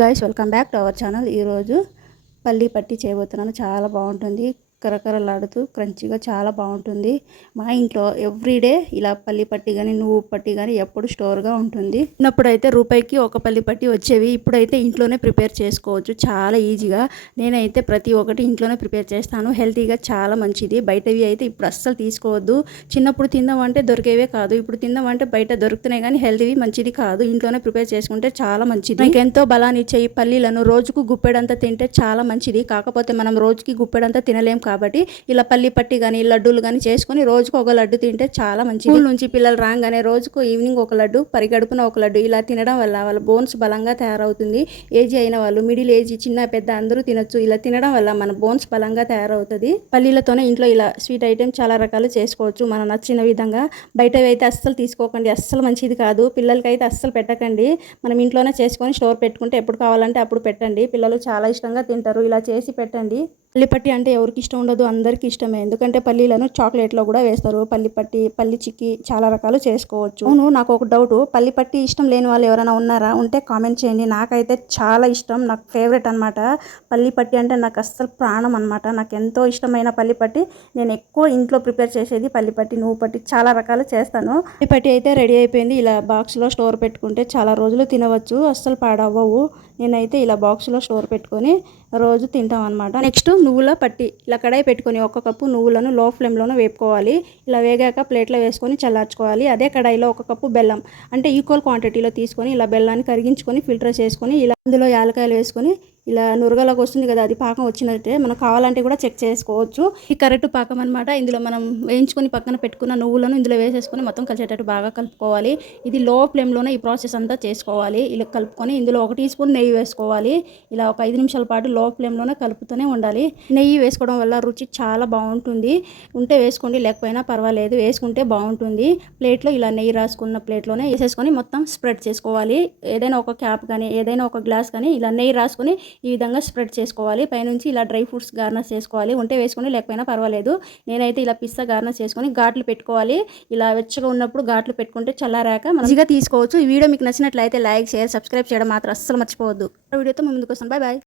Guys welcome back to our channel ఈరోజు పల్లి పట్టి చేయబోతున్నాను. చాలా బాగుంటుంది. కరకరలాడుతూ క్రంచిగా చాలా బాగుంటుంది. మా ఇంట్లో ఎవ్రీడే ఇలా పల్లి పట్టి కానీ నువ్వు పట్టి కానీ ఎప్పుడు స్టోర్గా ఉంటుంది. ఉన్నప్పుడైతే రూపాయికి ఒక పల్లి పట్టి వచ్చేవి. ఇప్పుడైతే ఇంట్లోనే ప్రిపేర్ చేసుకోవచ్చు. చాలా ఈజీగా. నేనైతే ప్రతి ఒక్కటి ఇంట్లోనే ప్రిపేర్ చేస్తాను. హెల్తీగా చాలా మంచిది. బయటవి అయితే ఇప్పుడు అస్సలు తీసుకోవద్దు. చిన్నప్పుడు తిందామంటే దొరికేవే కాదు. ఇప్పుడు తిందామంటే బయట దొరుకుతున్నాయి కానీ హెల్తీవి మంచిది కాదు. ఇంట్లోనే ప్రిపేర్ చేసుకుంటే చాలా మంచిది. నాకు ఎంతో బలాన్ని ఇచ్చే ఈ పల్లీలను. రోజుకు గుప్పెడంతా తింటే చాలా మంచిది. కాకపోతే మనం రోజుకి గుప్పెడంతా తినలేం కాబట్టి కాబట్టి ఇలా పల్లి పట్టి కానీ లడ్డూలు కానీ చేసుకొని రోజుకు ఒక లడ్డు తింటే చాలా మంచిది. స్కూల్ నుంచి పిల్లలు రాగానే రోజుకు ఈవినింగ్ ఒక లడ్డు పరిగడుపున ఒక లడ్డు ఇలా తినడం వల్ల వాళ్ళ బోన్స్ బలంగా తయారవుతుంది. ఏజ్ అయిన వాళ్ళు మిడిల్ ఏజ్ చిన్న పెద్ద అందరూ తినొచ్చు. ఇలా తినడం వల్ల మన బోన్స్ బలంగా తయారవుతుంది. పల్లీలతోనే ఇంట్లో ఇలా స్వీట్ ఐటెం చాలా రకాలు చేసుకోవచ్చు. మన నచ్చిన విధంగా బయటవి అయితే అస్సలు తీసుకోకండి. అస్సలు మంచిది కాదు. పిల్లలకి అయితే అస్సలు పెట్టకండి. మనం ఇంట్లోనే చేసుకొని స్టోర్ పెట్టుకుంటే ఎప్పుడు కావాలంటే అప్పుడు పెట్టండి. పిల్లలు చాలా ఇష్టంగా తింటారు. ఇలా చేసి పెట్టండి. పల్లిపట్టి అంటే ఎవరికి ఇష్టం ఉండదు అందరికీ ఇష్టమే. ఎందుకంటే పల్లీలను చాక్లెట్లో కూడా వేస్తారు. పల్లిపట్టి పల్లి చిక్కి చాలా రకాలు చేసుకోవచ్చు. అవును నాకు ఒక డౌట్. పల్లిపట్టి ఇష్టం లేని వాళ్ళు ఎవరైనా ఉన్నారా? ఉంటే కామెంట్ చేయండి. నాకైతే చాలా ఇష్టం. నాకు ఫేవరెట్ అనమాట పల్లిపట్టి అంటే నాకు అస్సలు ప్రాణం అనమాట నాకు ఎంతో ఇష్టమైన పల్లిపట్టి. నేను ఎక్కువ ఇంట్లో ప్రిపేర్ చేసేది పల్లిపట్టి నువ్వు పట్టి చాలా రకాలు చేస్తాను. పల్లిపట్టి అయితే రెడీ అయిపోయింది. ఇలా బాక్స్లో స్టోర్ పెట్టుకుంటే చాలా రోజులు తినవచ్చు. అస్సలు పాడవ్వవు. నేనైతే ఇలా బాక్స్లో స్టోర్ పెట్టుకొని రోజు తింటాం అనమాట నెక్స్ట్ నువ్వుల పట్టి ఇలా కడాయి పెట్టుకొని ఒక కప్పు నువ్వులను లో ఫ్లేమ్లోనూ వేపుకోవాలి. ఇలా వేగాక ప్లేట్లో వేసుకొని చల్లార్చుకోవాలి. అదే కడాయిలో ఒక కప్పు బెల్లం అంటే ఈక్వల్ క్వాంటిటీలో తీసుకొని ఇలా బెల్లాన్ని కరిగించుకొని ఫిల్టర్ చేసుకొని ఇలా అందులో యాలకాయలు వేసుకొని ఇలా నురగలోకి వస్తుంది కదా అది పాకం వచ్చినట్టే మనం కావాలంటే కూడా చెక్ చేసుకోవచ్చు. ఈ కరెక్ట్ పాకం అనమాట ఇందులో మనం వేయించుకొని పక్కన పెట్టుకున్న నువ్వులను ఇందులో వేసేసుకొని మొత్తం కలిసేటట్టు బాగా కలుపుకోవాలి. ఇది లో ఫ్లేమ్లోనే ఈ ప్రాసెస్ అంతా చేసుకోవాలి. ఇలా కలుపుకొని ఇందులో ఒక టీ స్పూన్ నెయ్యి వేసుకోవాలి. ఇలా ఒక ఐదు నిమిషాల పాటు లో ఫ్లేమ్లోనే కలుపుతూనే ఉండాలి. నెయ్యి వేసుకోవడం వల్ల రుచి చాలా బాగుంటుంది. ఉంటే వేసుకోండి లేకపోయినా పర్వాలేదు వేసుకుంటే బాగుంటుంది. ప్లేట్లో ఇలా నెయ్యి రాసుకున్న ప్లేట్లోనే వేసేసుకొని మొత్తం స్ప్రెడ్ చేసుకోవాలి. ఏదైనా ఒక క్యాప్ కానీ ఏదైనా ఒక గ్లాస్ కానీ ఇలా నెయ్యి రాసుకొని ఈ విధంగా స్ప్రెడ్ చేసుకోవాలి. పైనుంచి ఇలా డ్రై ఫ్రూట్స్ గార్నర్స్ చేసుకోవాలి. ఉంటే వేసుకొని లేకపోయినా పర్వాలేదు. నేనైతే ఇలా పిస్తా గార్నర్స్ చేసుకొని ఘాట్లు పెట్టుకోవాలి. ఇలా వెచ్చగా ఉన్నప్పుడు ఘాట్లు పెట్టుకుంటే చల్లారాక మంచిగా తీసుకోవచ్చు. ఈ వీడియో మీకు నచ్చినట్లయితే లైక్ షేర్ సబ్స్క్రైబ్ చేయడం మాత్రం అస్సలు మర్చిపోవద్దు. వీడియోతో ముందుకు వస్తాను. Bye bye.